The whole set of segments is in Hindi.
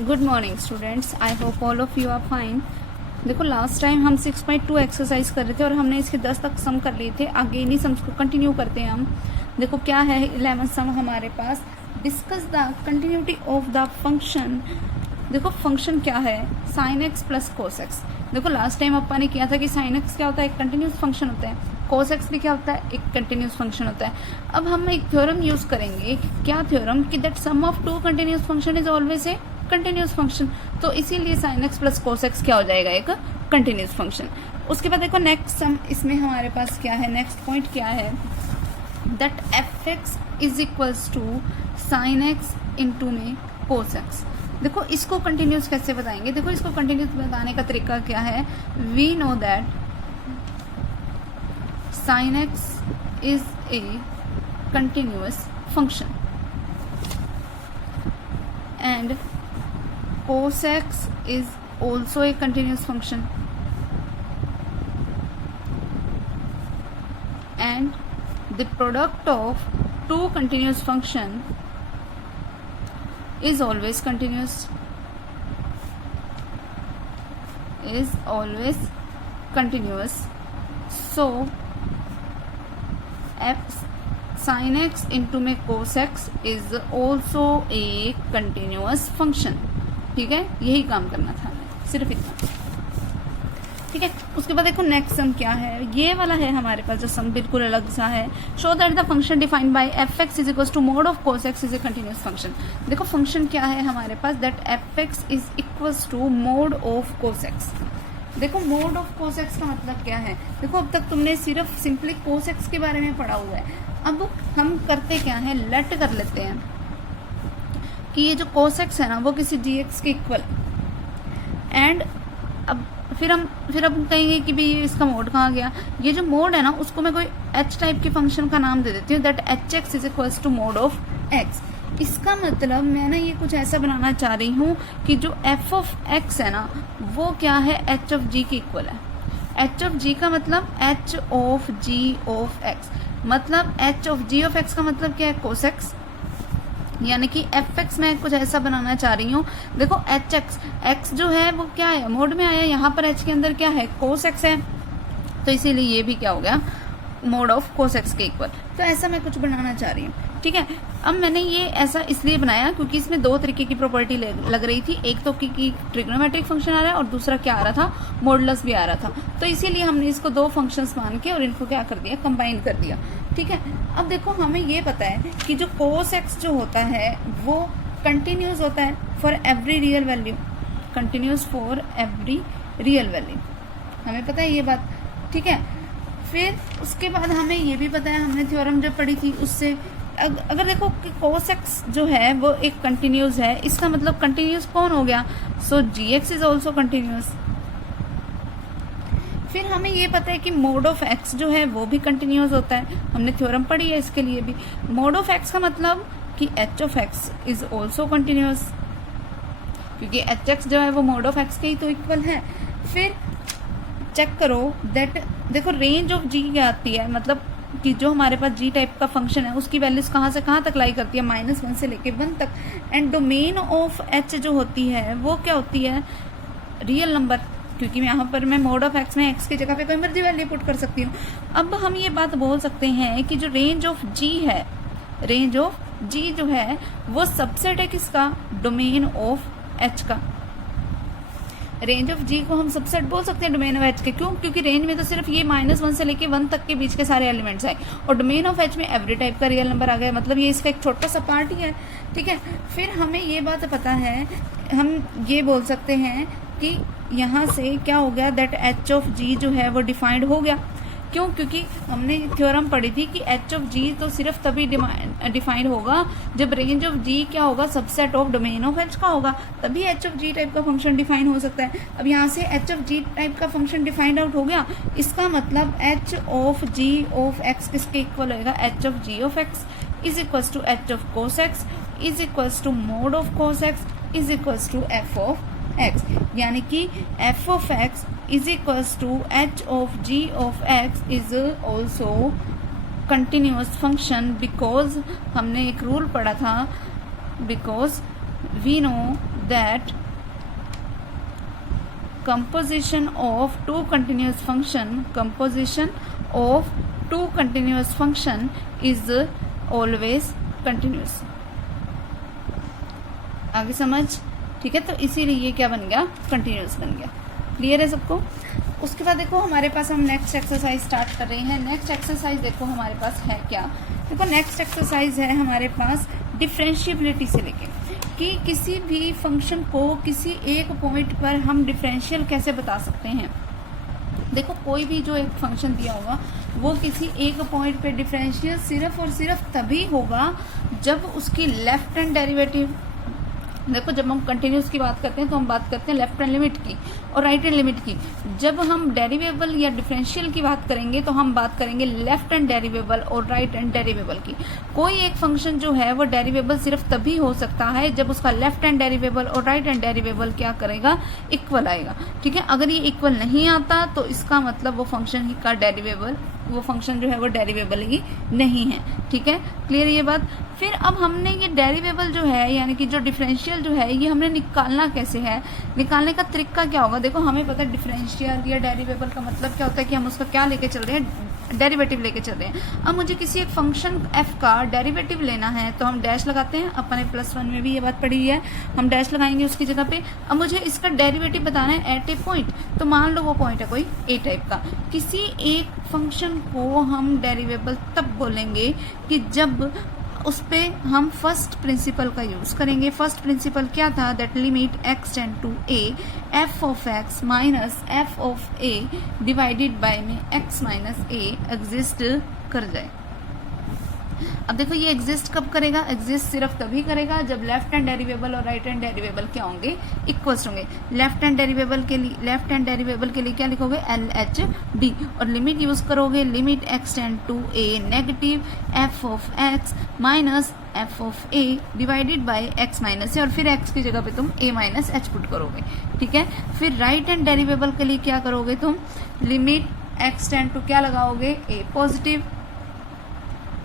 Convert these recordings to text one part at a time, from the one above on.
Good morning students, I hope all of you are fine. देखो लास्ट टाइम हम 6.2 एक्सरसाइज कर रहे थे और हमने इसके 10 तक सम कर लिए थे। आगे इन्हीं सम्स को कंटिन्यू करते हैं हम। देखो क्या है 11 सम हमारे पास। Discuss the continuity of the function. देखो फंक्शन क्या है, sine x plus cos X. देखो लास्ट टाइम अपा ने किया था कि साइन एक्स क्या होता है, एक कंटिन्यूस फंक्शन होता है। कोस एक्स भी क्या होता है, एक कंटिन्यूस फंक्शन होता है। अब हम एक थ्योरम यूज करेंगे। क्या थ्योरम? कि that sum of two continuous function is always a continuous function. तो इसीलिए sine x plus cos x क्या हो जाएगा, एक कंटिन्यूस फंक्शन। उसके बाद देखो नेक्स्ट सम इसमें हमारे पास क्या है, नेक्स्ट पॉइंट क्या है, that F x is equals to sine x into में कोस एक्स। देखो इसको कंटिन्यूस कैसे बताएंगे। देखो इसको कंटिन्यूस बताने का तरीका क्या है, we know that sine x is a continuous function and cos x is also a continuous function and the product of two continuous function is always continuous, so f sin x into में cos x is also a continuous function. ठीक है, यही काम करना था हमें, सिर्फ इतना। ठीक है, उसके बाद देखो नेक्स्ट सम क्या है, ये वाला है हमारे पास जो सम बिल्कुल अलग सा है। Show that the function defined by F x is equal to mod of cos x is a continuous function. देखो फंक्शन क्या है हमारे पास, that F x is equal to mod of cos X. देखो मोड ऑफ कोस एक्स का मतलब क्या है। देखो अब तक तुमने सिर्फ सिंपली कोस एक्स के बारे में पढ़ा हुआ है। अब हम करते क्या है, लेट कर लेते हैं कि ये जो कोस एक्स है ना वो किसी जी एक्स के इक्वल, एंड अब फिर हम कहेंगे कि भाई इसका मोड कहाँ गया। ये जो मोड है ना उसको मैं कोई एच टाइप के फंक्शन का नाम दे देती हूँ, that h x is equals to mod of x. इसका मतलब मैं ना ये कुछ ऐसा बनाना चाह रही हूँ कि जो एफ ऑफ एक्स है ना वो क्या है, एच ऑफ जी के इक्वल है। एच ऑफ जी का मतलब H of ji of X, मतलब H of ji of X का मतलब क्या है, कोस एक्स। यानी कि एफ एक्स मैं कुछ ऐसा बनाना चाह रही हूँ। देखो एच एक्स जो है वो क्या है, मोड में आया, यहाँ पर एच के अंदर क्या है, कोस एक्स है, तो इसीलिए ये भी क्या हो गया, मोड ऑफ कोस एक्स के इक्वल। तो ऐसा मैं कुछ बनाना चाह रही हूँ। ठीक है, अब मैंने ये ऐसा इसलिए बनाया क्योंकि इसमें दो तरीके की प्रॉपर्टी लग रही थी। एक तो कि ट्रिग्नोमेट्रिक फंक्शन आ रहा है और दूसरा क्या आ रहा था, मॉडुलस भी आ रहा था। तो इसीलिए हमने इसको दो फंक्शंस मान के और इनको क्या कर दिया, कंबाइन कर दिया। ठीक है, अब देखो हमें ये पता है कि जो कोस एक्स जो होता है वो कंटिन्यूस होता है for every real value, continuous for every real value, हमें पता है ये बात। ठीक है, फिर उसके बाद हमें ये भी पता है, हमने थ्योरम जो पढ़ी थी उससे अगर देखो कि कोस एक्स जो है वो एक कंटिन्यूस है, इसका मतलब कंटिन्यूस कौन हो गया, सो जी एक्स इज ऑल्सो कंटिन्यूस। फिर हमें ये पता है कि मोड ऑफ एक्स जो है वो भी कंटिन्यूस होता है, हमने थ्योरम पढ़ी है इसके लिए भी। मोड ऑफ एक्स का मतलब कि H of x is also continuous, क्योंकि एच एक्स जो है वो मोड ऑफ एक्स के ही तो इक्वल है। फिर चेक करो दैट देखो रेंज ऑफ जी क्या आती है, मतलब कि जो हमारे पास जी टाइप का फंक्शन है उसकी वैल्यूज कहाँ से कहाँ तक लाई करती है, -1 से लेके 1 तक। एंड डोमेन ऑफ एच जो होती है वो क्या होती है, रियल नंबर, क्योंकि यहाँ पर मैं मोड ऑफ एक्स में एक्स की जगह पे कोई मर्जी वैल्यू पुट कर सकती हूँ। अब हम ये बात बोल सकते हैं कि जो रेंज ऑफ जी है, रेंज ऑफ जी जो है वो सबसेट है किसका, डोमेन ऑफ एच का। रेंज ऑफ जी को हम सबसेट बोल सकते हैं डोमेन ऑफ एच के, क्यों, क्योंकि रेंज में तो सिर्फ ये -1 से लेके 1 तक के बीच के सारे एलिमेंट्स आए और डोमेन ऑफ एच में एवरी टाइप का रियल नंबर आ गया, मतलब ये इसका एक छोटा सा पार्ट ही है। ठीक है, फिर हमें ये बात पता है, हम ये बोल सकते हैं कि यहाँ से क्या हो गया, दैट एच ऑफ जी जो है वो डिफाइंड हो गया। क्यों, क्योंकि हमने थ्योरम पढ़ी थी कि एच ऑफ जी तो सिर्फ तभी डिफाइंड होगा जब रेंज ऑफ जी क्या होगा, subset of domain of h का होगा, तभी एच ऑफ जी टाइप का फंक्शन डिफाइन हो सकता है। अब यहाँ से एच ऑफ जी टाइप का फंक्शन डिफाइंड आउट हो गया, इसका मतलब H of ji of x किसके इक्वल होगा, h of ji of x is equals to h of cos x is equals to mod of cos x is equals to f of x. यानी कि f of x is equals to h of ji of x is also continuous function, because हमने एक रूल पढ़ा था, because we know that composition of two continuous function is always continuous। आगे समझ, ठीक है। तो इसीलिए ये क्या बन गया, कंटिन्यूस बन गया। क्लियर है सबको। उसके बाद देखो हमारे पास, हम नेक्स्ट एक्सरसाइज स्टार्ट कर रहे हैं। नेक्स्ट एक्सरसाइज देखो हमारे पास है क्या, देखो नेक्स्ट एक्सरसाइज है हमारे पास डिफरेंशिएबिलिटी से लेके कि किसी भी फंक्शन को किसी एक पॉइंट पर हम डिफरेंशियल कैसे बता सकते हैं। देखो कोई भी जो एक फंक्शन दिया होगा वो किसी एक पॉइंट पे डिफरेंशियल सिर्फ और सिर्फ तभी होगा जब उसकी लेफ्ट हैंड डेरिवेटिव, देखो जब हम कंटिन्यूस की बात करते हैं तो हम बात करते हैं लेफ्ट हैंड लिमिट की और राइट हैंड लिमिट की। जब हम डेरिवेबल या डिफरेंशियल की बात करेंगे तो हम बात करेंगे लेफ्ट हैंड डेरिवेबल और राइट हैंड डेरिवेबल की। कोई एक फंक्शन जो है वो डेरिवेबल सिर्फ तभी हो सकता है जब उसका लेफ्ट हैंड डेरिवेबल और राइट हैंड डेरिवेबल क्या करेगा, इक्वल आएगा। ठीक है, अगर ये इक्वल नहीं आता तो इसका मतलब वो फंक्शन का डेरिवेबल, वो फंक्शन जो है वो डेरिवेबल ही नहीं है। ठीक है, क्लियर ये बात। फिर अब हमने ये डेरिवेबल जो है यानी कि जो डिफरेंशियल जो है ये हमने निकालना कैसे है, निकालने का तरीका क्या होगा। देखो हमें पता है डिफरेंशियल या डेरिवेबल का मतलब क्या होता है कि हम उसका क्या लेके चल रहे हैं, डेरिवेटिव लेके चल रहे हैं। अब मुझे किसी एक फंक्शन f का डेरिवेटिव लेना है तो हम डैश लगाते हैं, अपने +1 में भी ये बात पड़ी है, हम डैश लगाएंगे उसकी जगह पे। अब मुझे इसका डेरिवेटिव बताना है एट ए पॉइंट, तो मान लो वो पॉइंट है कोई ए टाइप का। किसी एक फंक्शन को हम डेरिवेबल तब बोलेंगे कि जब उस पे हम फर्स्ट प्रिंसिपल का यूज करेंगे। फर्स्ट प्रिंसिपल क्या था, that limit x tend to a f of x minus f of a divided by में x माइनस a एग्जिस्ट कर जाए। अब देखो ये एग्जिस्ट कब करेगा, एग्जिस्ट सिर्फ तभी करेगा जब लेफ्ट हैंड डेरिवेबल और राइट हैंड डेरिवेबल क्या होंगे, इक्वल्स होंगे। लेफ्ट हैंड डेरिवेबल के लिए क्या लिखोगे, LHD, और लिमिट यूज करोगे limit x tend to a negative f of x minus f of a divided by x minus a, और फिर x की जगह पे तुम a माइनस h पुट करोगे। ठीक है, फिर राइट हैंड डेरिवेबल के लिए क्या करोगे तुम, लिमिट x टेंड टू क्या लगाओगे, a पॉजिटिव।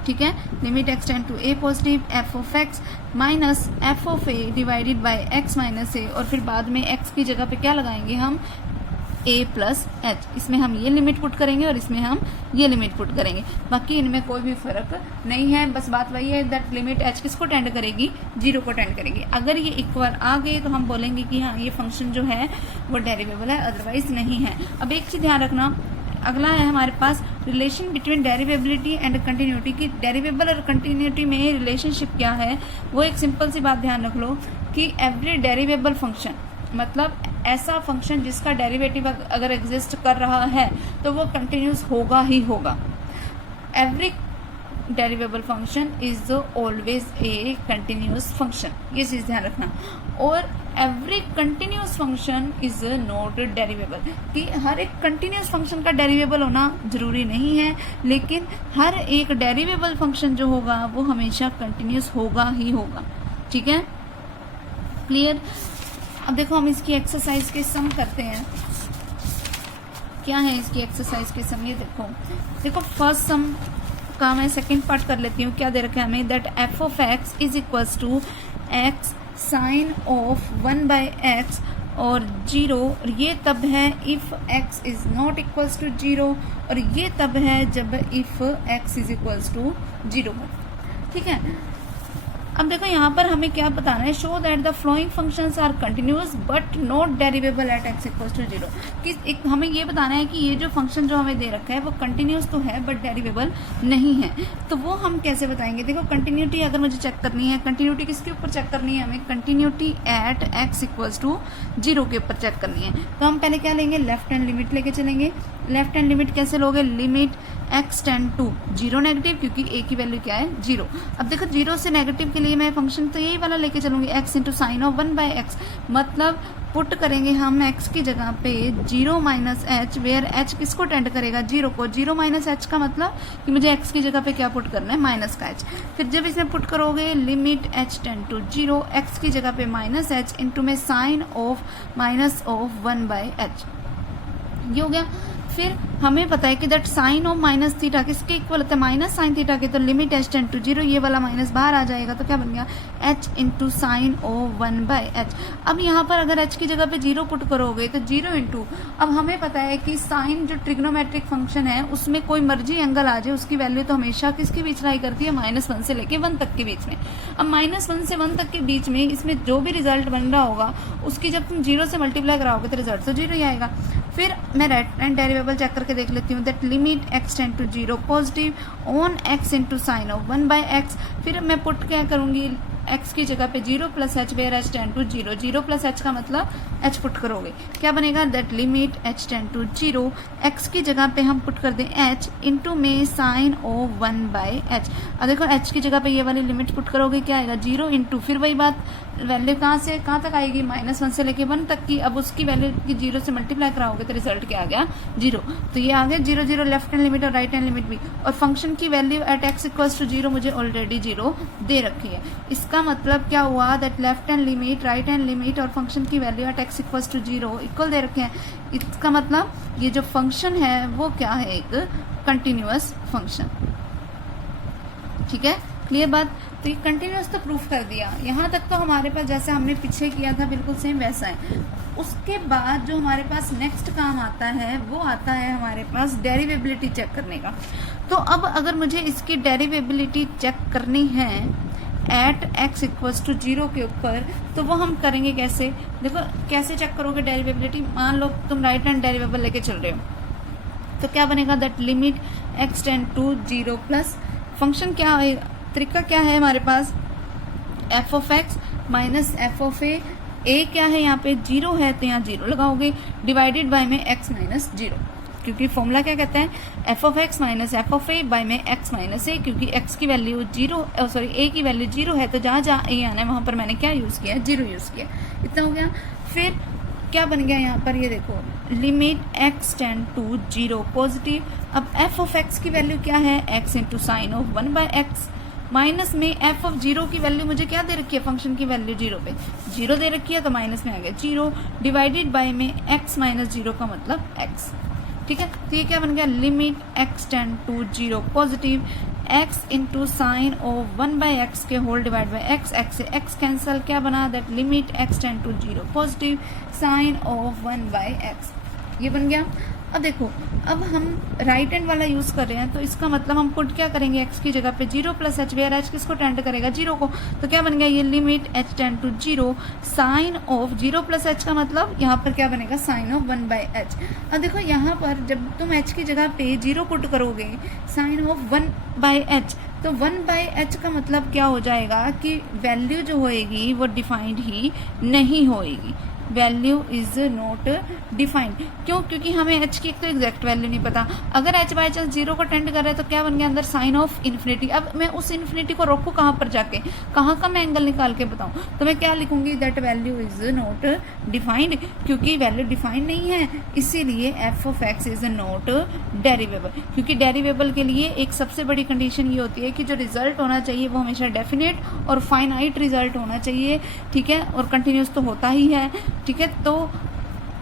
ठीक है, limit x tend to a positive f of x minus f of a divided by x minus a, और फिर बाद में x की जगह पे क्या लगाएंगे हम, a प्लस h। इसमें हम ये लिमिट पुट करेंगे और इसमें हम ये लिमिट पुट करेंगे। बाकी इनमें कोई भी फर्क नहीं है, बस बात वही है दैट लिमिट h किसको टेंड करेगी, 0 को टेंड करेगी। अगर ये इक्वल आ गए तो हम बोलेंगे कि हाँ ये फंक्शन जो है वो डेरिवेबल है, अदरवाइज नहीं है। अब एक चीज ध्यान रखना, अगला है हमारे पास रिलेशन बिटवीन डेरिवेबिलिटी एंड कंटिन्यूटी की। डेरिवेबल और कंटिन्यूटी में रिलेशनशिप क्या है, वो एक सिंपल सी बात ध्यान रख लो कि एवरी डेरिवेबल फंक्शन, मतलब ऐसा फंक्शन जिसका डेरिवेटिव अगर एग्जिस्ट कर रहा है तो वो कंटिन्यूस होगा ही होगा। Every derivable function is always a continuous function, ये चीज ध्यान रखना। और every continuous function is not derivable, कि हर एक कंटिन्यूस फंक्शन का डेरिवेबल होना जरूरी नहीं है, लेकिन हर एक डेरिवेबल फंक्शन जो होगा वो हमेशा कंटिन्यूस होगा ही होगा। ठीक है, क्लियर। अब देखो हम इसकी एक्सरसाइज के सम करते हैं। क्या है इसकी एक्सरसाइज के सम, ये देखो फर्स्ट सम का मैं सेकेंड पार्ट कर लेती हूँ। क्या दे रखा है हमें, that f of x is equals to x sine of 1/x और 0, और ये तब है if x is not equals to 0, और ये तब है जब if x is equals to 0 हो। ठीक है, अब देखो यहाँ पर हमें क्या बताना है, show that the following functions are continuous but not derivable at x equals to 0। कि एक हमें ये बताना है कि ये जो फंक्शन जो हमें दे रखा है वो कंटिन्यूअस तो है बट डेरिवेबल नहीं है। तो वो हम कैसे बताएंगे, देखो कंटिन्यूटी अगर मुझे चेक करनी है, कंटिन्यूटी किसके ऊपर चेक करनी है हमें, continuity at x equals to 0 के ऊपर चेक करनी है। तो हम पहले क्या लेंगे, लेफ्ट हैंड लिमिट लेके चलेंगे। लेफ्ट हैंड लिमिट कैसे लोगे, limit x tend to 0 negative, क्योंकि a की वैल्यू क्या है 0। अब देखो 0 से नेगेटिव के लिए मैं फंक्शन तो यही वाला लेके चलूंगी, x into sine of 1/x, मतलब पुट करेंगे हम x की जगह पे 0 माइनस h, वेयर h किसको टेंड करेगा, 0 को। 0 माइनस h का मतलब कि मुझे x की जगह पे क्या पुट करना है, माइनस का h। फिर जब इसमें पुट करोगे limit h tend to 0, x की जगह पे माइनस h इंटू में sine of minus of 1/h, ये हो गया। फिर हमें पता है कि that sine of minus theta किसके इक्वल होता है, माइनस साइन थीटा के, तो लिमिट h टेंड टू 0, ये वाला माइनस बाहर आ जाएगा तो क्या बन गया h into sine of 1/h। अब यहाँ पर अगर h की जगह पे 0 पुट करोगे तो 0 इंटू, अब हमें पता है कि साइन जो ट्रिग्नोमेट्रिक फंक्शन है उसमें कोई मर्जी एंगल आ जाए उसकी वैल्यू तो हमेशा किसके बीच लाई करती है, -1 से लेके 1 तक के बीच में। अब -1 से 1 तक के बीच में इसमें जो भी रिजल्ट बन रहा होगा उसकी जब तुम 0 से मल्टीप्लाई कराओगे तो रिजल्ट तो 0 ही आएगा। फिर मैं राइट हैंड डेरिवेबल चेक करके देख लेती हूँ, that limit x tend to 0 positive on x into sine of 1/x। फिर मैं पुट क्या करूँगी, x की जगह पे 0 plus h where h tend to 0, 0 plus h का मतलब h पुट करोगे, क्या बनेगा, that limit h tend to 0, x की जगह पे हम पुट कर दें h इंटू में साइन ऑफ 1/h। अब देखो h की जगह पे ये वाली लिमिट पुट करोगे क्या आएगा 0 इंटू, फिर वही बात वैल्यू कहाँ से कहाँ तक आएगी, -1 से लेके 1 तक की। अब उसकी वैल्यू की 0 से मल्टीप्लाई कराओगे तो रिजल्ट क्या आ गया 0, तो ये आ गया 0 0 लेफ्ट हैंड लिमिट और राइट हैंड लिमिट भी। और फंक्शन की value at x equals to 0 मुझे ऑलरेडी 0 दे रखी है। इसका मतलब क्या हुआ, that left hand limit, right hand limit और फंक्शन की value at x equals to 0 equal दे रखे हैं। इसका मतलब ये जो फंक्शन है वो क्या है, एक कंटिन्यूअस फंक्शन। ठीक है, क्लियर बात। तो ये कंटिन्यूअस तो प्रूफ कर दिया, यहाँ तक तो हमारे पास जैसे हमने पीछे किया था बिल्कुल सेम वैसा है। उसके बाद जो हमारे पास नेक्स्ट काम आता है वो आता है हमारे पास डेरिवेबिलिटी चेक करने का। तो अब अगर मुझे इसकी डेरिवेबिलिटी चेक करनी है एट x इक्वल्स टू 0 के ऊपर, तो वो हम करेंगे कैसे, देखो कैसे चेक करोगे डेरिवेबिलिटी। मान लो तुम राइट हैंड डेरिवेबल लेके चल रहे हो तो क्या बनेगा, that limit x tend to 0 plus function क्या है, तरीका क्या है हमारे पास, f of x minus f of a क्या है यहाँ पे 0 है तो यहाँ 0 लगाओगे, डिवाइडेड बाय में x माइनस 0, क्योंकि फॉर्मूला क्या कहता है f of x minus f of a by में x माइनस a, क्योंकि x की वैल्यू 0 सॉरी a की वैल्यू 0 है तो जहाँ जहाँ a आना है वहाँ पर मैंने क्या यूज़ किया, 0 यूज़ किया। इतना हो गया। फिर क्या बन गया यहाँ पर, ये देखो limit x tend to 0 positive. अब f ऑफ x की वैल्यू क्या है, x into sine of 1/x, minus में f ऑफ 0 की वैल्यू मुझे क्या दे रखी है, फंक्शन की वैल्यू 0 पे 0 दे रखी है तो माइनस में आ गया 0, डिवाइडेड बाय में x माइनस 0 का मतलब x। ठीक है, तो ये क्या बन गया, limit x tend to 0 positive x into sine of 1/x के होल डिवाइड बाय x से x कैंसल, क्या बना, that limit x tend to 0 positive sine of 1/x, ये बन गया। अब देखो, अब हम राइट हैंड वाला यूज कर रहे हैं तो इसका मतलब हम पुट क्या करेंगे, x की जगह पे 0 प्लस h, वेयर h किसको टेंड करेगा 0 को, तो क्या बन गया, ये limit h tend to 0 sine of 0 plus h का मतलब यहाँ पर क्या बनेगा, साइन ऑफ 1/h। अब देखो यहाँ पर जब तुम h की जगह पे 0 पुट करोगे साइन ऑफ 1/h, तो 1/h का मतलब क्या हो जाएगा कि वैल्यू जो होएगी वो डिफाइंड ही नहीं होएगी, वैल्यू इज नॉट डिफाइंड। क्यों, क्योंकि हमें h की एक तो एग्जैक्ट वैल्यू नहीं पता। अगर h बाई चांस 0 को टेंड कर रहा है तो क्या बन गया अंदर, साइन ऑफ इन्फिनिटी। अब मैं उस इन्फिनिटी को रोकूँ कहाँ पर जाके, कहाँ का मैं एंगल निकाल के बताऊँ, तो मैं क्या लिखूंगी, that value is not defined, क्योंकि वैल्यू डिफाइंड नहीं है इसीलिए f of x is not derivable. क्योंकि डेरिवेबल के लिए एक सबसे बड़ी कंडीशन ये होती है कि जो रिजल्ट होना चाहिए वो हमेशा डेफिनेट और फाइनाइट रिजल्ट होना चाहिए। ठीक है, और कंटिन्यूस तो होता ही है। ठीक है, तो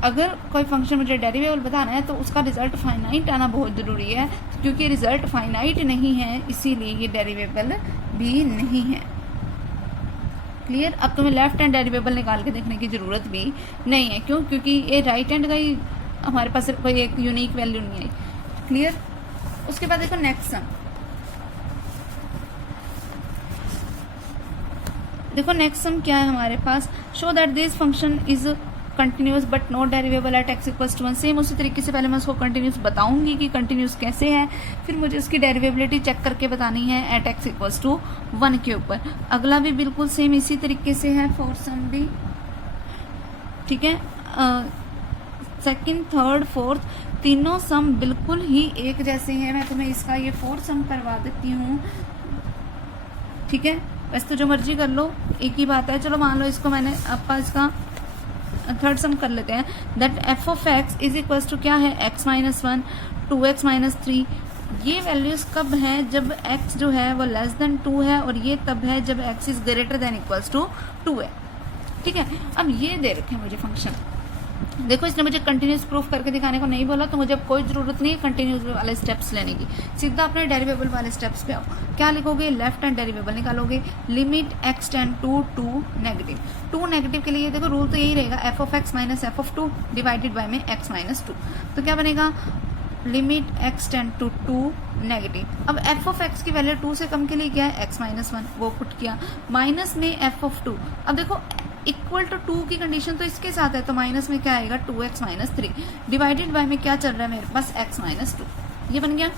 अगर कोई फंक्शन मुझे डेरिवेबल बताना है तो उसका रिजल्ट फाइनाइट आना बहुत ज़रूरी है, क्योंकि रिजल्ट फाइनाइट नहीं है इसीलिए ये डेरिवेबल भी नहीं है। क्लियर। अब तुम्हें लेफ्ट हैंड डेरिवेबल निकाल के देखने की ज़रूरत भी नहीं है, क्यों, क्योंकि ये राइट हैंड का ही हमारे पास कोई एक यूनिक वैल्यू नहीं आई। क्लियर। उसके बाद देखो नेक्स्ट सम, देखो नेक्स्ट सम क्या है हमारे पास, show that this function is continuous but not derivable at x equals to 1। Same उसी तरीके से पहले मैं उसको कंटिन्यूस बताऊंगी कि कंटिन्यूस कैसे है, फिर मुझे उसकी डेरिवेबिलिटी चेक करके बतानी है एट x इक्वल्स टू 1 के ऊपर। अगला भी बिल्कुल सेम इसी तरीके से है, फोर्थ सम भी। ठीक है, सेकंड, थर्ड, फोर्थ तीनों सम बिल्कुल ही एक जैसे हैं। मैं तुम्हें इसका ये फोर्थ सम करवा देती हूँ। ठीक है, वैसे तो जो मर्जी कर लो, एक ही बात है। चलो मान लो इसको मैंने आपका इसका थर्ड सम कर लेते हैं, that f of x is equals to क्या है, x माइनस 1 2x माइनस 3। ये वैल्यूज कब है, जब x जो है वो लेस देन 2 है, और ये तब है जब x is greater than equals to 2 है। ठीक है, अब ये दे रखे मुझे फंक्शन, देखो इसने मुझे कंटिन्यूस प्रूफ करके दिखाने को नहीं बोला, तो मुझे अब कोई ज़रूरत नहीं है कंटिन्यूस वाले स्टेप्स लेने की। सीधा अपने डेरिवेबल वाले स्टेप्स पे आओ। क्या लिखोगे? लेफ्ट हैंड डेरिवेबल निकालोगे। Limit x tend to 2 negative. 2 negative के लिए देखो रूल तो यही रहेगा, f of x minus f of 2 divided by में x माइनस 2। तो क्या बनेगा? Limit x tend to 2 negative. अब f ऑफ x की वैल्यू 2 से कम के लिए क्या है? x माइनस 1, वो पुट किया। माइनस में f ऑफ 2। अब देखो इक्वल टू 2 की कंडीशन तो इसके साथ है, तो माइनस में क्या आएगा? 2x माइनस 3 डिवाइडेड बाय में क्या चल रहा है मेरे पास? x minus 2। ये बन गया।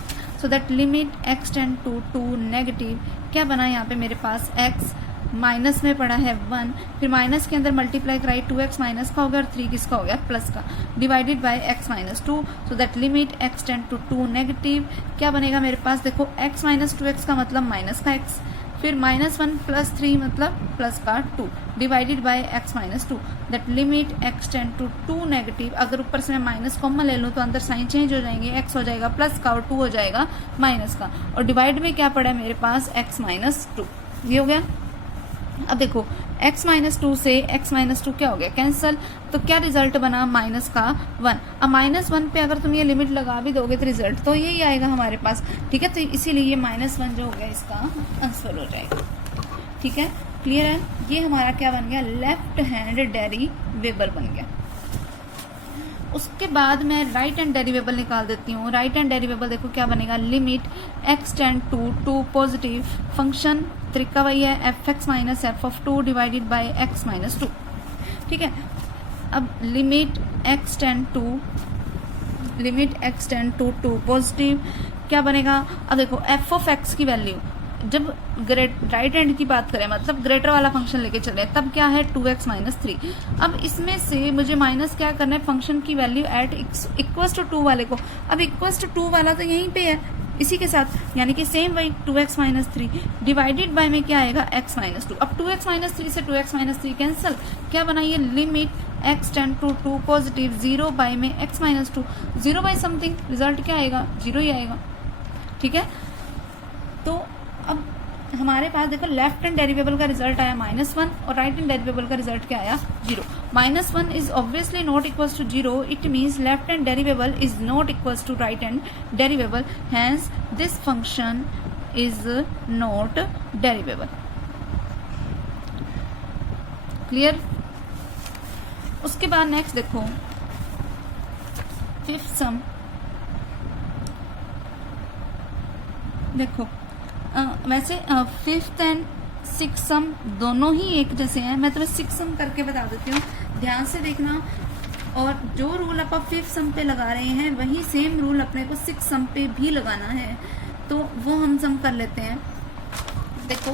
So that limit x tend to 2 negative क्या बना यहाँ पे मेरे पास? x माइनस में पड़ा है 1, फिर माइनस के अंदर मल्टीप्लाई कराई, 2x माइनस का हो गया और 3 किसका हो गया? प्लस का, divided by x minus 2। So that limit x tend to 2 negative क्या बनेगा मेरे पास? देखो x माइनस 2x का मतलब माइनस का x, फिर माइनस 1 प्लस 3 मतलब प्लस का 2 divided by x minus 2। That limit x tend to 2 negative. अगर ऊपर से मैं माइनस कॉमन ले लूँ तो अंदर साइन चेंज हो जाएंगे, x हो जाएगा प्लस का और 2 हो जाएगा माइनस का, और डिवाइड में क्या पड़ा है मेरे पास? x minus 2। ये हो गया। अब देखो x माइनस 2 से x माइनस 2 क्या हो गया? कैंसल। तो क्या रिजल्ट बना? माइनस का 1। अब माइनस 1 पे अगर तुम ये लिमिट लगा भी दोगे तो रिजल्ट तो यही आएगा हमारे पास, ठीक है। तो इसीलिए ये माइनस 1 जो हो गया इसका आंसर हो जाएगा, ठीक है। क्लियर है? ये हमारा क्या बन गया? लेफ्ट हैंड डेरिवेबल बन गया। उसके बाद मैं राइट हैंड डेरिवेबल निकाल देती हूँ। राइट हैंड डेरिवेबल देखो क्या बनेगा? Limit x tend to 2 positive function, तरीका वही है, f x minus f of 2 divided by x minus 2, ठीक है। अब limit x tend to 2 positive क्या बनेगा? अब देखो एफ ऑफ एक्स की वैल्यू जब राइट हैंड की बात करें, मतलब ग्रेटर वाला फंक्शन लेके चले, तब क्या है? 2x minus 3। अब इसमें से मुझे माइनस क्या करना है? फंक्शन की वैल्यू एट इक्वल्स टू 2 वाले को। अब इक्वल्स टू 2 वाला तो यहीं पे है इसी के साथ, यानी कि सेम वही 2x माइनस 3 डिवाइडेड बाय में क्या आएगा? x minus 2। अब 2x माइनस 3 से 2x माइनस 3 कैंसिल, क्या बनाइए? Limit x tend to 2 positive 0 by में x minus 2, 0 by something, result क्या आएगा? 0 ही आएगा, ठीक है। तो अब हमारे पास देखो लेफ्ट हैंड डेरिवेबल का रिजल्ट आया -1 और राइट हैंड डेरिवेबल का रिजल्ट क्या आया? 0। -1 is obviously not equals to 0, it means left hand derivable is not equals to right hand derivable, hence this function is not derivable. Clear? उसके बाद नेक्स्ट देखो फिफ्थ सम। देखो वैसे फिफ्थ एंड सिक्स सम दोनों ही एक जैसे हैं, मैं तुम्हें सिक्स सम करके बता देती हूँ, ध्यान से देखना। और जो रूल आप फिफ्थ सम पे लगा रहे हैं वही सेम रूल अपने को सिक्स सम पे भी लगाना है, तो वो हम सम कर लेते हैं। देखो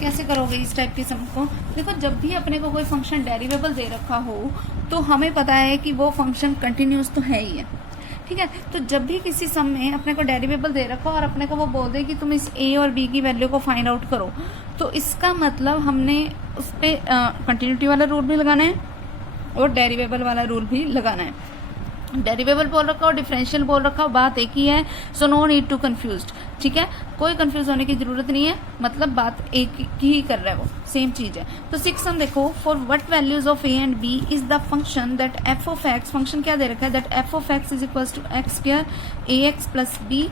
कैसे करोगे इस टाइप के सम को। देखो जब भी अपने को कोई फंक्शन डेरिवेबल दे रखा हो तो हमें पता है कि वो फंक्शन कंटिन्यूस तो है ही है, ठीक है। तो जब भी किसी सम में अपने को डेरिवेबल दे रखा और अपने को वो बोल दे कि तुम इस a और b की वैल्यू को फाइंड आउट करो, तो इसका मतलब हमने उस पर कंटिन्यूटी वाला रूल भी लगाना है और डेरिवेबल वाला रूल भी लगाना है। डेरिवेबल बोल रखा हो, डिफरेंशियल बोल रखा हो, बात एक ही है। So no need to confused, ठीक है। कोई कंफ्यूज होने की जरूरत नहीं है, मतलब बात एक ही कर रहा है, वो सेम चीज है। तो सिक्स सम देखो, for what values of a and b is the function that f of x, function क्या दे रखा है? That f of x is equals to x square ax plus b,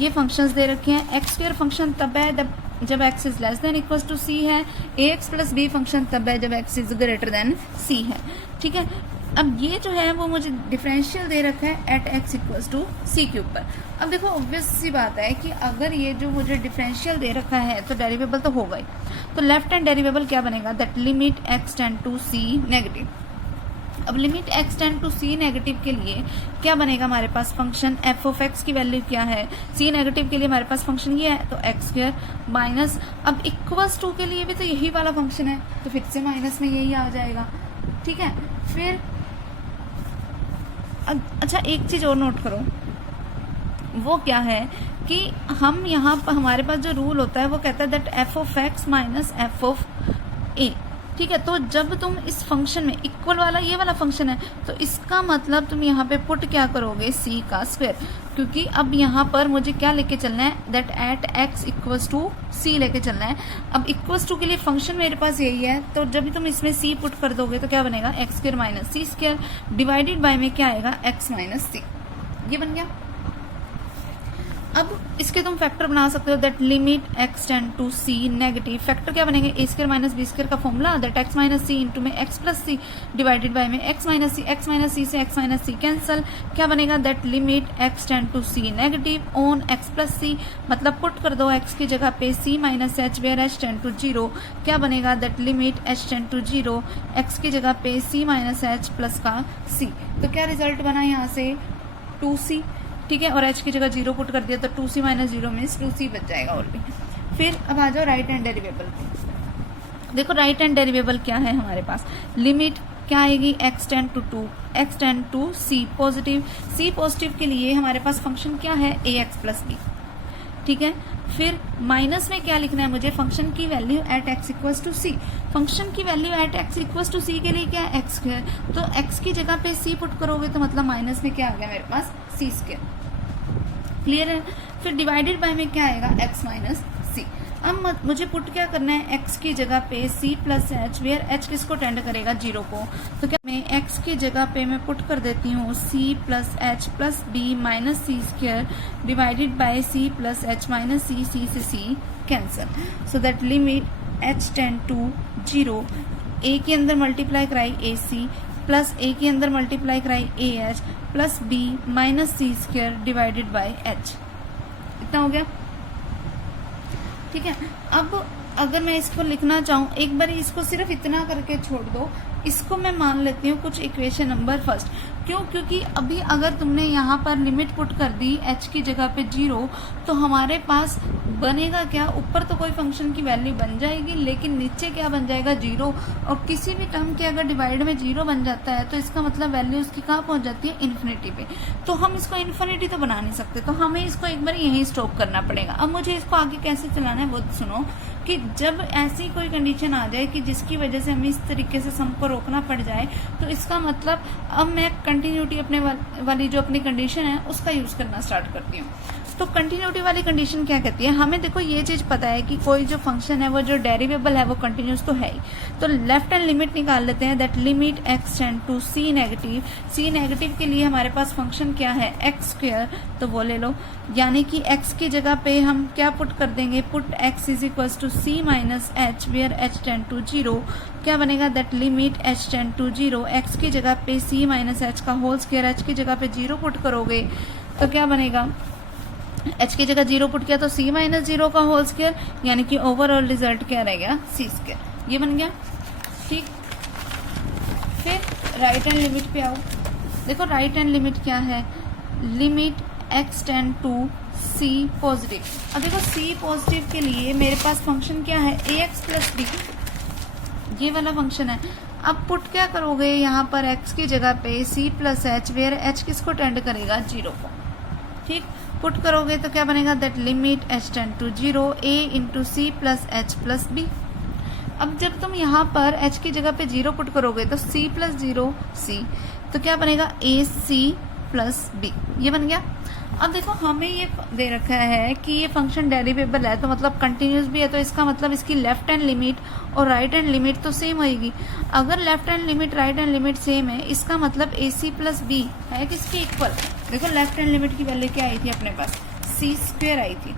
ये फंक्शंस दे रखे हैं। x स्क्वायर फंक्शन तब है जब x is less than equals to c है, ax प्लस b फंक्शन तब है जब x is greater than c है, ठीक है। अब ये जो है वो मुझे डिफरेंशियल दे रखा है at x equals to c के ऊपर। अब देखो ऑब्वियस सी बात है कि अगर ये जो मुझे डिफरेंशियल दे रखा है तो डेरिवेबल तो होगा ही। तो लेफ्ट हैंड डेरिवेबल क्या बनेगा? That limit x tend to c negative. अब limit x tend to c negative के लिए क्या बनेगा हमारे पास? फंक्शन f ऑफ x की वैल्यू क्या है? c नेगेटिव के लिए हमारे पास फंक्शन ये है, तो x स्क्वायर माइनस, अब इक्वल्स टू के लिए भी तो यही वाला फंक्शन है, तो फिर से माइनस में यही आ जाएगा, ठीक है। फिर अच्छा एक चीज और नोट करो, वो क्या है कि हम यहाँ पर हमारे पास जो रूल होता है वो कहता है that f of x minus f of a, ठीक है। तो जब तुम इस फंक्शन में इक्वल वाला ये वाला फंक्शन है तो इसका मतलब तुम यहाँ पे पुट क्या करोगे, c का स्क्वायर, क्योंकि अब यहाँ पर मुझे क्या लेके चलना है, that at x equals to c लेके चलना है। अब इक्वल्स टू के लिए फंक्शन मेरे पास यही है, तो जब भी तुम इसमें c पुट कर दोगे तो क्या बनेगा, x square minus c square divided by में क्या आएगा, x माइनस सी। ये बन गया। अब इसके तुम फैक्टर बना सकते हो, that limit x tend to c negative. Factor क्या बनेंगे, A square minus B square का formula, that x minus C into में x plus C divided by में x माइनस सी से x माइनस सी कैंसल, क्या बनेगा, that limit x tend to c negative on x plus C, मतलब पुट कर दो x की जगह पे c minus H where h tend to zero, क्या बनेगा, that limit h tend to zero x की जगह पे c माइनस एच प्लस का c। तो क्या रिजल्ट बना यहाँ से, 2c, ठीक है। और h की जगह 0 पुट कर दिया तो 2c माइनस 0 मीन्स 2c बच जाएगा ऑलरेडी। फिर अब आ जाओ राइट हैंड डेरिवेबल पे। देखो राइट हैंड डेरिवेबल क्या है हमारे पास, लिमिट क्या आएगी, x tend to 2 x tend to c positive, c positive के लिए हमारे पास फंक्शन क्या है, ax प्लस b, ठीक है। फिर माइनस में क्या लिखना है मुझे, फंक्शन की value at x equals to c। Function की value at x equals to c के लिए क्या है, x स्क्वायर, तो x की जगह पे c पुट करोगे तो मतलब माइनस में क्या आ गया मेरे पास, c स्क्वायर। क्लियर है। फिर डिवाइडेड बाय में क्या आएगा, x माइनस सी। अब मुझे पुट क्या करना है, x की जगह पे c plus h, where h किसको टेंड करेगा, 0 को, तो क्या मैं x की जगह पे मैं पुट कर देती हूँ c plus h plus b minus c square divided by c plus h minus c, c से c cancel, so that limit h tend to 0, a के अंदर मल्टीप्लाई कराई ac प्लस a के अंदर मल्टीप्लाई कराई ah plus b minus c square divided by h। इतना हो गया, ठीक है। अब अगर मैं इसको लिखना चाहूँ, एक बार इसको सिर्फ इतना करके छोड़ दो, इसको मैं मान लेती हूँ कुछ इक्वेशन नंबर फर्स्ट। क्यों, क्योंकि अभी अगर तुमने यहाँ पर लिमिट पुट कर दी h की जगह पे 0 तो हमारे पास बनेगा क्या, ऊपर तो कोई फंक्शन की वैल्यू बन जाएगी लेकिन नीचे क्या बन जाएगा, 0। और किसी भी टर्म के अगर डिवाइड में 0 बन जाता है तो इसका मतलब वैल्यू उसकी कहाँ पहुँच जाती है, इन्फिनिटी पे। तो हम इसको इन्फिनिटी तो बना नहीं सकते, तो हमें इसको एक बार यहीं स्टॉप करना पड़ेगा। अब मुझे इसको आगे कैसे चलाना है वो सुनो, कि जब ऐसी कोई कंडीशन आ जाए कि जिसकी वजह से हमें इस तरीके से सम को रोकना पड़ जाए, तो इसका मतलब अब मैं कंटिन्यूटी अपने वाली जो अपनी कंडीशन है उसका यूज करना स्टार्ट करती हूँ। तो कंटिन्यूटी वाली कंडीशन क्या कहती है, हमें देखो ये चीज पता है कि कोई जो फंक्शन है वो जो डेरिवेबल है वो कंटिन्यूस तो है ही, तो लेफ्ट हैंड लिमिट निकाल लेते हैं, that limit x tend to c negative. c negative के लिए हमारे पास फंक्शन क्या है, x स्क्वायर, तो वो ले लो, यानी कि x की जगह पे हम क्या पुट कर देंगे, put x is equals to c minus H where h tend to 0, क्या बनेगा, that limit h tend to 0, x की जगह पे c माइनस एच का होल स्क्वायर, h की जगह पे 0 पुट करोगे तो क्या बनेगा, h की जगह 0 पुट किया तो c माइनस 0 का होल स्क्वायर, यानी कि ओवरऑल रिजल्ट क्या रह गया, c स्क्वायर। ये बन गया, ठीक। फिर राइट हैंड लिमिट पे आओ। देखो राइट हैंड लिमिट क्या है, limit x tend to c positive. अब देखो c पॉजिटिव के लिए मेरे पास फंक्शन क्या है, ax प्लस b, ये वाला फंक्शन है। अब पुट क्या करोगे यहाँ पर x की जगह पे c plus h, where h किसको टेंड करेगा, 0 को, ठीक। पुट करोगे तो क्या बनेगा, that limit h tend to 0 a into c plus h plus b. अब जब तुम यहाँ पर h की जगह पे 0 पुट करोगे तो c प्लस 0 c, तो क्या बनेगा, a c प्लस b। ये बन गया। अब देखो हमें ये दे रखा है कि ये फंक्शन डेरिवेबल है, तो मतलब कंटिन्यूस भी है, तो इसका मतलब इसकी लेफ्ट हैंड लिमिट और राइट हैंड लिमिट तो सेम होगी। अगर left hand limit right hand limit same है, इसका मतलब ए सी प्लस बी है किसके इक्वल। देखो लेफ्ट हैंड लिमिट की वैल्यू क्या आई थी अपने पास, सी स्क्वायर आई थी,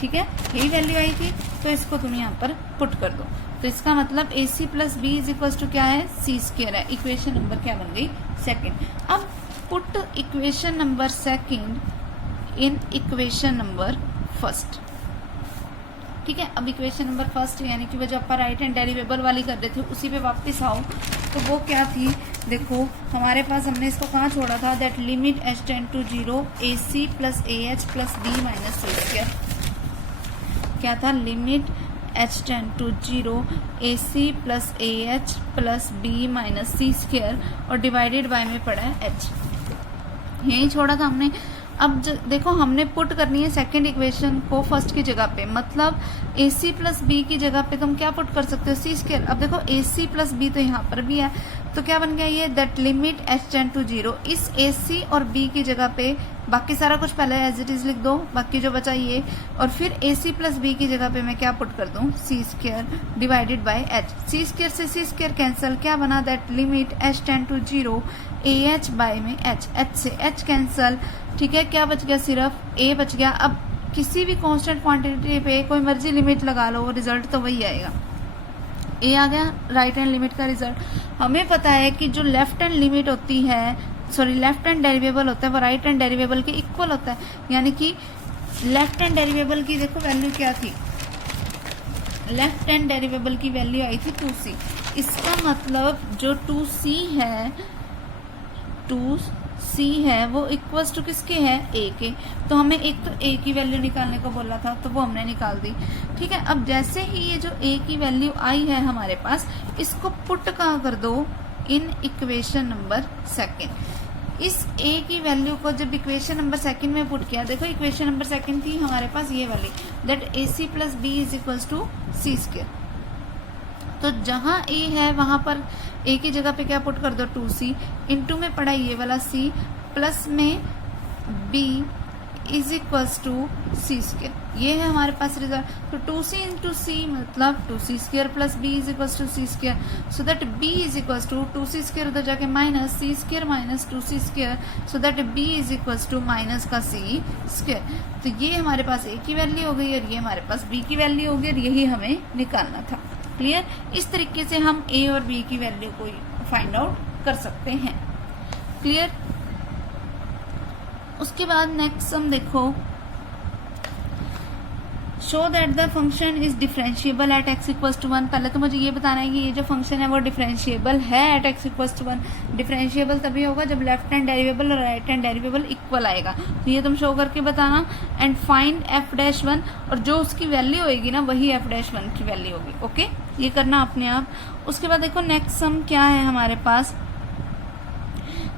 ठीक है, यही वैल्यू आई थी, तो इसको तुम यहाँ पर पुट कर दो। तो इसका मतलब A C plus B is equal to क्या है, सी स्क्वायर है। इक्वेशन नंबर क्या बन गई, सेकेंड। अब put equation number second in equation number first, ठीक है। अब इक्वेशन नंबर फर्स्ट यानी कि वो जो अपन राइट हैंड डेरिवेबल वाली कर रहे थे उसी पे वापस आओ। तो वो क्या थी, देखो हमारे पास हमने इसको कहाँ छोड़ा था, that limit h tend to 0 a C plus a h plus b minus c square. क्या था, limit h tend to 0 a C plus a h plus b minus c square और डिवाइडेड बाय में पड़ा है h, यही छोड़ा था हमने। अब देखो हमने पुट करनी है सेकंड इक्वेशन को फर्स्ट की जगह पे, मतलब AC प्लस बी की जगह पे तुम क्या पुट कर सकते हो, सी स्क्वायर। अब देखो AC प्लस बी तो यहाँ पर भी है, तो क्या बन गया ये, that limit h tend to 0। इस AC और B की जगह पे बाकी सारा कुछ पहले एज इट इज लिख दो, बाकी जो बचा ये, और फिर AC प्लस बी की जगह पे मैं क्या पुट कर दूं, C square divided by h। C square से सी स्क्वायर कैंसिल, क्या बना, that limit h tend to 0 AH by में h से h कैंसिल, ठीक है। क्या बच गया, सिर्फ A बच गया। अब किसी भी कांस्टेंट क्वांटिटी पे कोई मर्जी लिमिट लगा लो, रिजल्ट तो वही आएगा, A आ गया राइट हैंड लिमिट का रिजल्ट। हमें पता है कि जो लेफ्ट हैंड लिमिट होती है, सॉरी लेफ्ट हैंड डेरिवेबल होता है वो राइट हैंड डेरिवेबल के इक्वल होता है, यानी कि लेफ्ट हैंड डेरिवेबल की देखो वैल्यू क्या थी, लेफ्ट हैंड डेरिवेबल की वैल्यू आई थी 2c। इसका मतलब जो 2c है वो इक्वल्स टू किसके है, a के। तो हमें एक तो a की वैल्यू निकालने को बोला था, तो वो हमने निकाल दी, ठीक है। अब जैसे ही ये जो a की वैल्यू आई है हमारे पास, इसको पुट कहाँ कर दो, इन इक्वेशन नंबर सेकंड। इस a की वैल्यू को जब इक्वेशन नंबर सेकंड में पुट किया, देखो इक्वेशन नंबर सेकंड थी हमारे पास ये वाली, that AC plus B is equals to c square. तो जहां a है वहां पर a की जगह पे क्या पुट कर दो, 2c, इनटू में पड़ा ये वाला c, प्लस में b is equals to c square. ये है हमारे पास रिजल्ट। तो 2c इंटू सी मतलब 2c square plus b is equals to c square, so that b is equals to 2c square उधर जाके minus c square minus 2c square, so that b is equals to minus का c स्क्वायर। तो ये हमारे पास a की वैल्यू हो गई और ये हमारे पास b की वैल्यू हो गई और यही हमें निकालना था। क्लियर। इस तरीके से हम a और b की वैल्यू को फाइंड आउट कर सकते हैं। क्लियर। उसके बाद नेक्स्ट हम देखो, show that the function is differentiable at x equals to 1। पहले तो मुझे ये बताना है कि ये जो फंक्शन है वो डिफरेंशिएबल है at x equals to 1। Differentiable तभी होगा जब लेफ्ट हैंड डेरिवेबल और राइट हैंड डेरिवेबल इक्वल आएगा, तो ये तुम शो करके बताना। एंड फाइंड f'1, और जो उसकी वैल्यू होगी ना वही f'1 की वैल्यू होगी। ओके, ये करना अपने आप। उसके बाद देखो नेक्स्ट सम क्या है हमारे पास,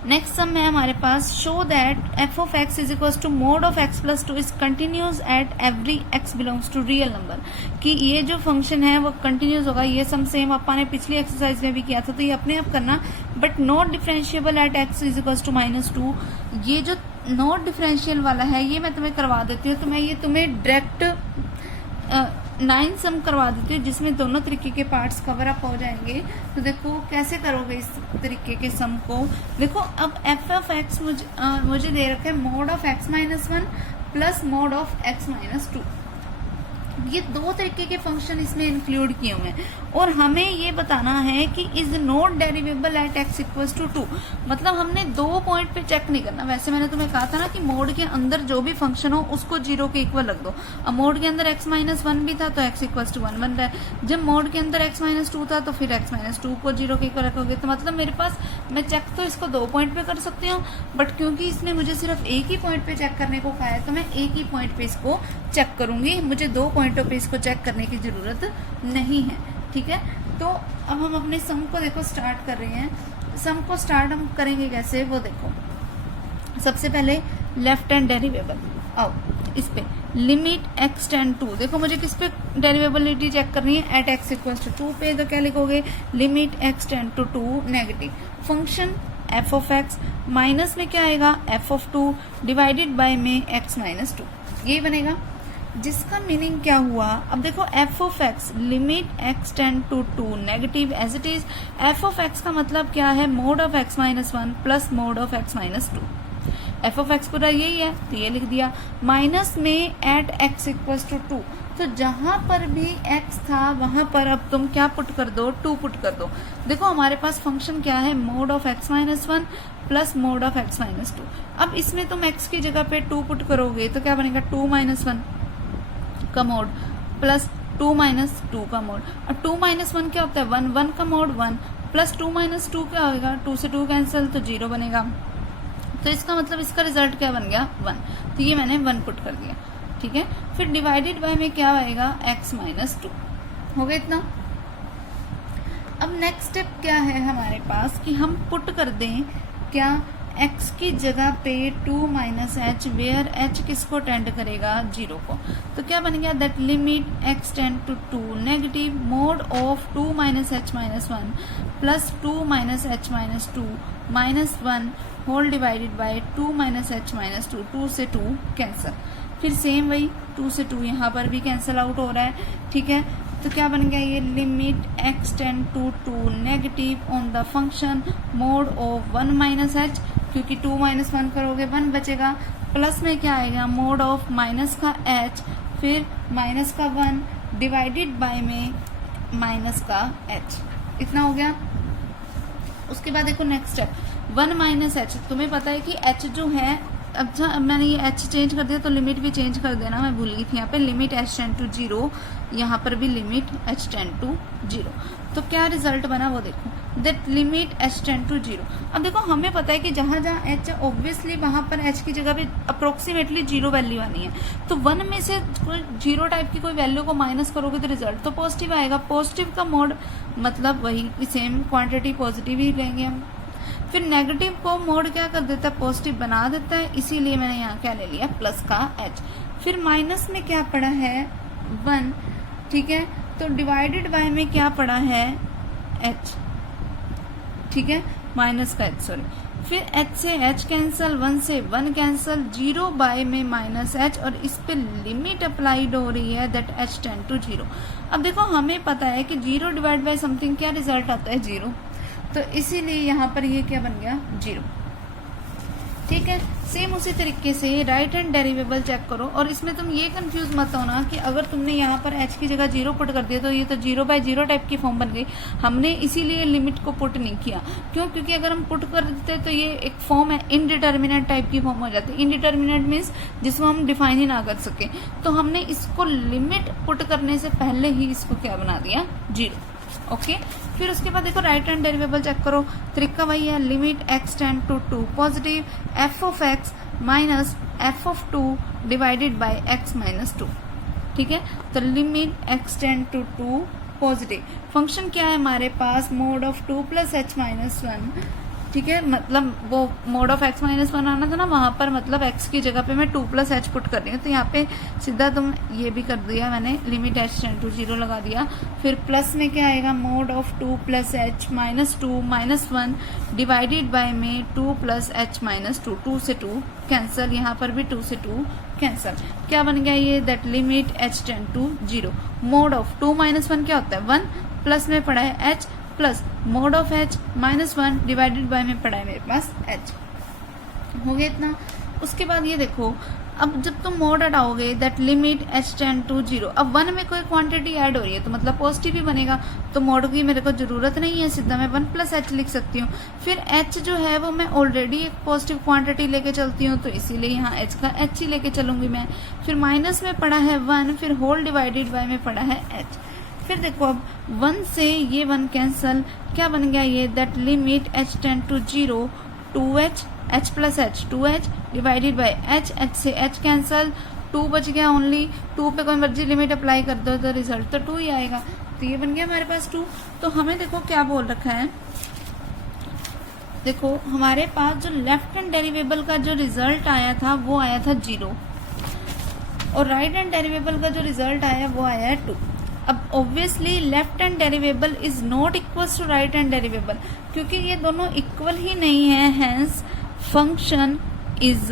नेक्स्ट सम है हमारे पास, show that f of x is equal to mod of x plus 2 is continuous at every x belongs to real number. कि ये जो फंक्शन है वो कंटिन्यूस होगा। ये सम सेम अपन ने पिछली एक्सरसाइज में भी किया था, तो ये अपने आप करना, but not differentiable at x is equal to -2। ये जो नॉट डिफरेंशियल वाला है ये मैं तुम्हें करवा देती हूँ, तो मैं ये तुम्हें डायरेक्ट 9 सम करवा देती हूँ जिसमें दोनों तरीके के पार्ट्स कवर अप हो जाएंगे। तो देखो कैसे करोगे इस तरीके के सम को। देखो अब f ऑफ x मुझे दे रखा है mod of x-1 plus mod of x-2। ये दो तरीके के फंक्शन इसमें इंक्लूड किए हुए हैं और हमें ये बताना है कि is not derivable at x equals to 2। मतलब हमने 2 पॉइंट पे चेक नहीं करना। वैसे मैंने तुम्हें कहा था ना कि मोड के अंदर जो भी फंक्शन हो उसको 0 के इक्वल रख दो। अब मोड के अंदर x-1 भी था तो x इक्वल्स टू 1 बन रहा है। जब मोड के अंदर x-2 था तो फिर x-2 को 0 के इक्वल रखोगे। तो मतलब मेरे पास, मैं चेक तो इसको 2 पॉइंट पे कर सकती हूँ, बट क्योंकि इसने मुझे सिर्फ एक ही पॉइंट पे चेक करने को कहा है तो मैं एक ही पॉइंट पे इसको चेक करूंगी। मुझे 2 पॉइंटों पे इसको चेक करने की जरूरत नहीं है। ठीक है, तो अब हम अपने सम को देखो स्टार्ट कर रहे हैं। सम को स्टार्ट हम करेंगे कैसे, वो देखो। सबसे पहले लेफ्ट हैंड डेरिवेबल, आओ इस पे लिमिट x टेंड टू। देखो मुझे किस पे डेरिवेबिलिटी चेक करनी है, एट x इक्वल्स टू 2 पे। तो क्या लिखोगे, limit x tend to 2 negative function f of x minus में क्या आएगा, f ऑफ 2 डिवाइडेड बाय में x-2, यही बनेगा। जिसका मीनिंग क्या हुआ, अब देखो f of x limit x tend to 2 negative as it is. f of x का मतलब क्या है, mod of x-1 plus mod of x-2। f of x पूरा यही है तो ये लिख दिया, माइनस में एट x इक्वल्स टू 2। तो जहां पर भी x था वहां पर अब तुम क्या पुट कर दो, 2 पुट कर दो। देखो हमारे पास फंक्शन क्या है, mod of x-1 plus mod of x-2। अब इसमें तुम x की जगह पे 2 पुट करोगे तो क्या बनेगा, 2-1 का मोड प्लस 2-2 का मोड। और 2-1 क्या होता है, 1 का मोड 1 प्लस 2-2 क्या होगा, 2 से 2 कैंसिल तो 0 बनेगा। तो इसका मतलब इसका रिजल्ट क्या बन गया, 1। तो ये मैंने 1 पुट कर दिया। ठीक है, फिर डिवाइडेड बाय में क्या आएगा, x-2 हो गया इतना। अब नेक्स्ट स्टेप क्या है हमारे पास कि हम पुट कर दें क्या, x की जगह पे 2 माइनस एच, वेयर h किसको टेंड करेगा, 0 को। तो क्या बन गया, that limit x tend to 2 negative mod of 2 minus h minus 1 plus 2 minus h minus 2 minus 1 whole divided by 2 minus h minus 2, 2 से 2 कैंसिल। फिर सेम वही 2 से 2 यहाँ पर भी कैंसिल आउट हो रहा है, ठीक है। तो क्या बन गया ये, limit x tend to 2 negative on the function mod of 1 minus h, क्योंकि 2 माइनस 1 करोगे 1 बचेगा, प्लस में क्या आएगा, मोड ऑफ माइनस का h, फिर माइनस का 1 डिवाइडेड बाय में माइनस का h, इतना हो गया। उसके बाद देखो नेक्स्ट स्टेप 1 माइनस एच, तुम्हें पता है कि h जो है, अच्छा मैंने ये h चेंज कर दिया तो लिमिट भी चेंज कर देना, मैं भूल गई थी यहाँ पे, लिमिट h टेंड टू 0, यहाँ पर भी लिमिट h टेंड टू 0। तो क्या रिजल्ट बना वो देखो, that limit h tend to 0। अब देखो हमें पता है कि जहाँ जहाँ h ऑब्वियसली वहाँ पर h की जगह पे अप्रोक्सीमेटली 0 वैल्यू आनी है। तो 1 में से कोई 0 टाइप की कोई वैल्यू को माइनस करोगे तो रिजल्ट तो पॉजिटिव आएगा। पॉजिटिव का मोड मतलब वही सेम क्वांटिटी पॉजिटिव ही लेंगे हम। फिर नेगेटिव को मोड क्या कर देता है, पॉजिटिव बना देता है, इसीलिए मैंने यहाँ क्या ले लिया, प्लस का h। फिर माइनस में क्या पड़ा है, 1, ठीक है। तो डिवाइडेड बाय में क्या पड़ा है, h, ठीक है, माइनस का h, सॉरी। फिर h से h कैंसल, 1 से 1 कैंसल, 0 बाय में माइनस h, और इस पे लिमिट अप्लाइड हो रही है, दैट h टेंड टू 0। अब देखो हमें पता है कि 0 डिवाइड बाय समथिंग क्या रिजल्ट आता है, 0। तो इसीलिए यहाँ पर ये क्या बन गया, 0, ठीक है। सेम उसी तरीके से राइट हैंड डेरिवेबल चेक करो, और इसमें तुम ये कंफ्यूज मत होना कि अगर तुमने यहाँ पर h की जगह 0 पुट कर दिया तो ये तो 0 बाय 0 टाइप की फॉर्म बन गई। हमने इसीलिए लिमिट को पुट नहीं किया, क्यों, क्योंकि अगर हम पुट कर देते तो ये एक फॉर्म है, इनडिटर्मिनेट टाइप की फॉर्म हो जाती है। इनडिटर्मिनेट मीन्स जिसको हम डिफाइन ही ना कर सके, तो हमने इसको लिमिट पुट करने से पहले ही इसको क्या बना दिया, 0, ओके। फिर उसके बाद देखो राइट हैंड डेरिवेबल चेक करो, तरीका वही है, limit x tend to 2 positive f of x minus f of 2 divided by x minus 2, ठीक है। तो limit x tend to 2 positive, function क्या है हमारे पास, mod of 2 plus h minus 1, ठीक है। मतलब वो मोड ऑफ x माइनस 1 आना था ना, वहां पर मतलब x की जगह पे मैं 2 प्लस h पुट कर रही हूँ, तो यहाँ पे सीधा तुम ये भी कर दिया मैंने, लिमिट h टेंड टू 0 लगा दिया। फिर प्लस में क्या आएगा, mode of 2 plus h minus 2 minus 1 divided by में 2 प्लस h माइनस 2, 2 से 2 कैंसल, यहाँ पर भी 2 से 2 कैंसल। क्या बन गया ये, that limit h tend to 0, mod of 2 minus 1 क्या होता है, 1, प्लस में पड़ा है h, plus mod of h minus 1 divided by में पड़ा है मेरे पास h, हो गया इतना। उसके बाद ये देखो, अब जब तुम मोड हटाओगे, that limit h tend to 0, अब 1 में कोई क्वांटिटी ऐड हो रही है तो मतलब पॉजिटिव ही बनेगा, तो मोड की मेरे को जरूरत नहीं है, सीधा मैं 1 प्लस h लिख सकती हूँ। फिर h जो है वो मैं ऑलरेडी एक पॉजिटिव क्वांटिटी लेके चलती हूँ, तो इसीलिए यहाँ h का h ही लेके चलूंगी मैं। फिर माइनस में पड़ा है 1, फिर होल डिवाइडेड बाय में पड़ा है h। फिर देखो अब 1 से ये 1 कैंसल, क्या बन गया ये, that limit h tend to 0 2h, h plus h 2h divided by h, h से h कैंसल, 2 बच गया ओनली, 2 पे कोई मर्जी लिमिट अप्लाई कर दो तो रिजल्ट तो 2 ही आएगा। तो ये बन गया हमारे पास 2। तो हमें देखो क्या बोल रखा है, देखो हमारे पास जो लेफ्ट हैंड डेरिवेबल का जो रिजल्ट आया था वो आया था 0, और राइट हैंड डेरिवेबल का जो रिजल्ट आया वो आया है 2। अब obviously left hand derivable is not equal to right hand derivable, क्योंकि ये दोनों इक्वल ही नहीं है, hence function is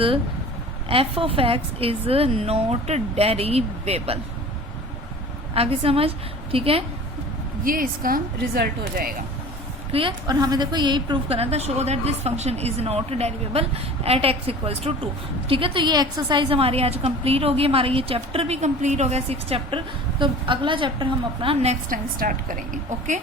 f of x is not derivable. आगे समझ, ठीक है, ये इसका रिजल्ट हो जाएगा, क्लियर। और हमें देखो यही प्रूव करना था, show that this function is not derivable at x equals to 2, ठीक है। तो ये एक्सरसाइज हमारी आज कंप्लीट होगी, हमारा ये चैप्टर भी कंप्लीट हो गया, 6 चैप्टर। तो अगला चैप्टर हम अपना नेक्स्ट टाइम स्टार्ट करेंगे, ओके।